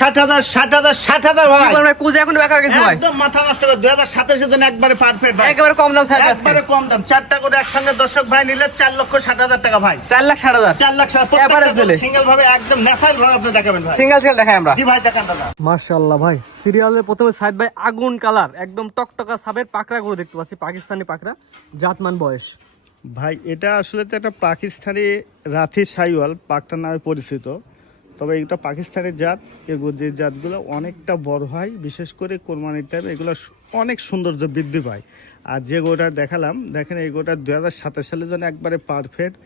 60,000 60,000 60,000 ভাই কুজে এখন বেকা গেছে ভাই, একদম মাথা নষ্ট করে 2027 জন্য একবারে পারফেক্ট ভাই, একেবারে কম দাম সাইজ, একবারে কম দাম। চারটা করে একসঙ্গে দর্শক ভাই নিলে 4,60,000 টাকা ভাই, 4,60,000 4,60,000 Average দিলে। সিঙ্গেল ভাবে একদম ন্যাচারাল ভাবে আপনি দেখাবেন ভাই। সিঙ্গেল সিঙ্গেল দেখাই আমরা। জি ভাই দেখান দাদা। মাশাআল্লাহ ভাই, সিরিয়ালের প্রথমে সাইড ভাই আগুন কালার একদম টকটকা সাবের পাকড়া গুলো দেখতে পাচ্ছি, পাকিস্তানি পাকড়া, জাতমান বয়স। ভাই এটা আসলে তো একটা পাকিস্তানি রাথি শাইওয়াল পাকটা নামে পরিচিত, তবে এটা পাকিস্তানি জাত। এগুলো যে জাতগুলো অনেকটা বড় হয়, বিশেষ করে কোরবানির টাইমে এগুলো অনেক সৌন্দর্য বৃদ্ধি পায়। আর যে গোটা দেখালাম দেখেন, এই গোটা 2027 সালের জন্য একবারে পারফেক্ট,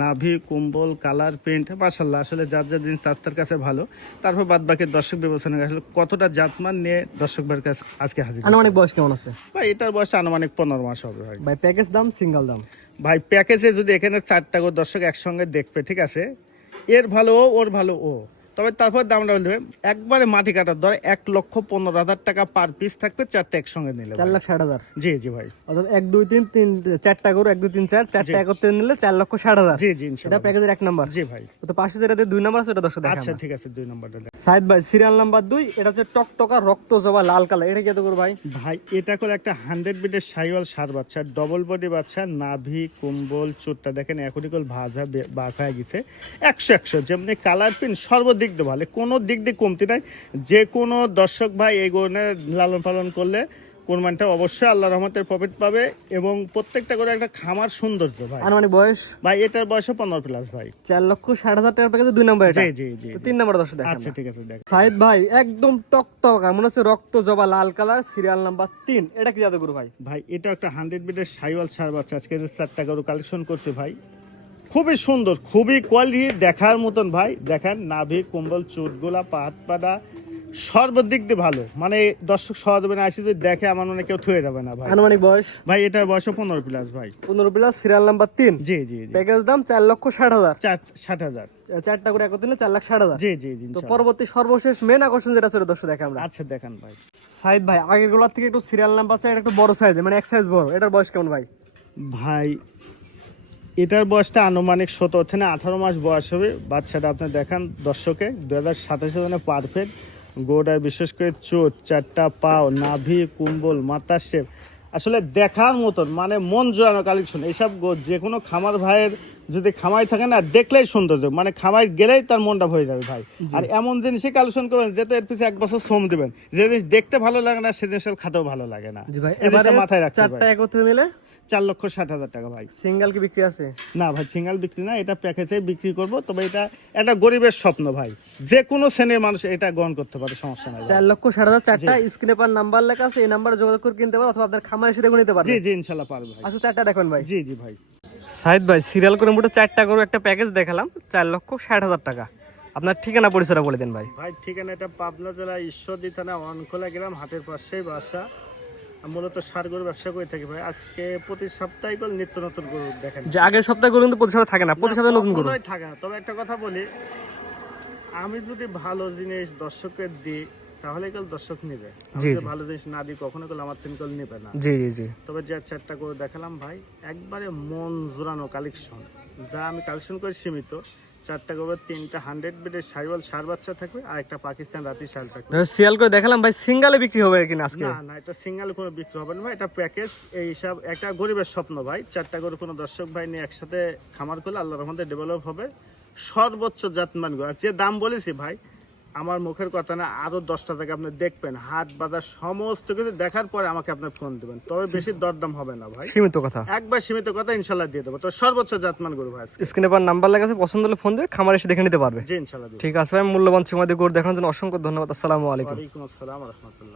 নাভি কুম্বল কালার প্রিন্ট মাশাআল্লাহ, আসলে যার যার জিনিস তার কাছে ভালো। তারপর বাদ বাকি দর্শক বিবেচনা আসলে কতটা জাতমান নিয়ে দর্শকদের কাছে আজকে হাজির। আনুমানিক বয়স কেমন আছে ভাই এটার বয়স আনুমানিক 15 মাস হবে ভাই। ভাই প্যাকেজ দাম সিঙ্গেল দাম? ভাই প্যাকেজে যদি এখানে 4টা করে দর্শক একসঙ্গে দেখবে, ঠিক আছে, এর ভালো ও ওর ভালো ও, তবে তারপর দামটা বলবে একবারে মাটি কাটার দর 1,15,000 টাকা পার পিস থাকবে, 4টা একসঙ্গে নিলে 4,60,000। জি জি ভাই, অর্থাৎ 1 2 3 3 4টা করে 1 2 3 4 4টা একত্রে নিলে 4,60,000। জি জি এটা ইনশাআল্লাহ। প্যাকেজের 1 নাম্বার। জি ভাই। তো পাশে যেটাতে 2 নাম্বার আছে ওটা দর্শক দেখাই। আচ্ছা ঠিক আছে, 2 নম্বরটা দেখ। সাইড ভাই সিরিয়াল নাম্বার 2, এটা হচ্ছে টকটকা রক্ত জবা লাল কালার, এটা কত করে ভাই? ভাই এটা করে একটা 100 বিটের শাইওয়াল সার বাচ্চা, ডবল বডি বাচ্চা, নাভি কুম্বল চোটটা দেখেন এখনই কল ভাজা বাক হয়ে গেছে, 100 যেমনি কালার প্রিন্ট সর্বদিক দিয়ে ভালো, কোনো দিক দিয়ে কমতি নাই। যে কোনো দর্শক ভাই এই গরুটা লালন পালন করলে কোরবানিটা অবশ্যই আল্লাহর রহমতের প্রফিট পাবে, এবং প্রত্যেকটা করে একটা খামার সৌন্দর্য ভাই। আনুমানিক বয়স ভাই এটার বয়স 15 প্লাস ভাই। 4,60,000 টাকার প্যাকেজে 2 নাম্বার এটা। জি জি জি। 3 নাম্বার দর্শক দেখাই। আচ্ছা ঠিক আছে দেখ। সাইদ ভাই একদম টকটকা মনে হচ্ছে রক্ত জবা লাল কালার, সিরিয়াল নাম্বার 3, এটা কি জাতের গরু ভাই? ভাই এটা একটা 100 বিটের শাইওয়াল সার বাচ্চা, আজকে যে 4টা গরু কালেকশন করছে ভাই, খুবই সুন্দর, খুবই কোয়ালিটি দেখার মতন ভাই। দেখেন নাভি কুম্বল চুটগুলা পাহাত পাড়া সর্বদিক দিয়ে ভালো, মানে দর্শক সহজে আসি যদি দেখে আমার মনে কেউ থুয়ে যাবে না ভাই। আনুমানিক বয়স? ভাই এটার বয়স 15 প্লাস ভাই। 15 প্লাস, সিরিয়াল নাম্বার 3। জি জি জি। প্যাকেজ দাম 4,60,000। 60,000। 4টা করে একত্রে নিলে 4,60,000। জি জি জি তো ইনশাআল্লাহ। পরবর্তী সর্বশেষ মেন আকর্ষণ যেটা ছিল দর্শক দেখে আমরা। আচ্ছা দেখান ভাই। সাইদ ভাই আগের গুলার থেকে একটু সিরিয়াল নাম্বার চাই, একটু বড় সাইজ, মানে এক সাইজ বড়, এটার বয়স কেমন ভাই? ভাই এটার বয়সটা আনুমানিক 17 থেকে 18 মাস বয়স হবে। বাচ্চাটা আপনি দেখান দর্শকে, 2027 সালে পারফেক্ট গোড়ার, বিশেষ করে চোট, 4টা পাও, নাভি কুম্বল মাথার শেপ, আসলে দেখার মতন, মানে মন জোড়ানো কালেকশন। এইসব যে কোনো খামার ভাইয়ের যদি খামাই থাকে না, দেখলেই সৌন্দর্য, মানে খামাই গেলেই তার মনটা ভরে যাবে ভাই। আর এমন জিনিসই কালেকশন করবেন যেটা এর পিছনে 1 বছর শ্রম দেবেন, যে জিনিস দেখতে ভালো লাগে না সে জিনিস খাতেও ভালো লাগে না। জি ভাই, এই জিনিসটা এবারে মাথায় রাখতে 4টা ভাই। একত্রে নিলে 4,60,000 টাকা ভাই। সিঙ্গেল কি বিক্রি আছে? না ভাই সিঙ্গেল বিক্রি না, এটা প্যাকেজে বিক্রি করব, তবে এটা একটা গরিবের স্বপ্ন ভাই, যে কোনো শ্রেণীর মানুষ এটা গ্রহণ করতে পারে, সমস্যা নাই। 4,60,000 4টা, স্ক্রিনে পার নাম্বার লেখা আছে, এই নাম্বারে যোগাযোগ করে কিনতে পারো, অথবা আপনার খামারে এসে দেখে নিতে পারবেন। জি জি ইনশাআল্লাহ পারবে ভাই। আচ্ছা 4টা দেখুন ভাই। জি জি ভাই। সাইদ ভাই সিরিয়াল করে মোটে 4টা করে একটা প্যাকেজ দেখালাম, 4,60,000 টাকা। আপনার ঠিকানা পরিচয়টা বলে দেন ভাই। ভাই ঠিকানা এটা পাবনা জেলা ঈশ্বরদী থানা অনখোলা গ্রাম, হাটের পাশেই বাসা। আমি মূলত ষাঁড় গরু ব্যবসা করে থাকি ভাই। আজকে প্রতি সপ্তাহে করে নিত্য নতুন গরু দেখেন। যে আগের সপ্তাহে গরু কিন্তু প্রতি সপ্তাহে থাকে না, প্রতি সপ্তাহে নতুন গরু কখনোই থাকে না। তবে একটা কথা বলি, আমি যদি ভালো জিনিস দর্শকের দিই তাহলে কেউ দর্শক নেবে, আমি যদি ভালো জিনিস না দিই কখনো কেউ আমার থেকে কেউ নেবে না। জি জি জি। তবে যে 4টা গরু দেখালাম ভাই, একবারে মন জোড়ানো কালেকশন, যা আমি কালেকশন করে সীমিত। 4টা গরু, 3টা 100 বিটের শাইওয়াল সার বাচ্চা থাকবে, আর একটা পাকিস্তান রাতি শাল থাকবে। সিরিয়াল করে দেখালাম ভাই, সিঙ্গেলে বিক্রি হবে কিনা আজকে? না না, এটা সিঙ্গেল কোনো বিক্রি হবে না ভাই, এটা প্যাকেজ। এই হিসাব একটা গরিবের স্বপ্ন ভাই। 4টা গরু কোনো দর্শক ভাই নিয়ে একসাথে খামার করলে আল্লাহর রহমতে ডেভেলপ হবে, সর্বোচ্চ জাতমান গরু। আর যে দাম বলেছি ভাই, আমার মুখের কথা না, আরো 10টা থেকে আপনি দেখবেন, হাট বাজার সমস্ত কিছু দেখার পরে আমাকে আপনার ফোন দিবেন, তবে বেশি দরদাম হবে না ভাই, সীমিত কথা, একবার সীমিত কথা ইনশাল্লাহ দিয়ে দেবো। তো সর্বোচ্চ জাতমান গরু ভাই। স্ক্রিনে পার নাম্বার লেখা আছে, পছন্দ হলে ফোন দিয়ে খামারে এসে দেখে নিতে পারবে। জি ইনশাল্লাহ। ঠিক আছে ভাই, মূল্যবান সময় দিয়ে গরু দেখানোর জন্য অসংখ্য ধন্যবাদ। আসসালামু আলাইকুম। ওয়ালাইকুম আসসালাম ওয়া রাহমাতুল্লাহ।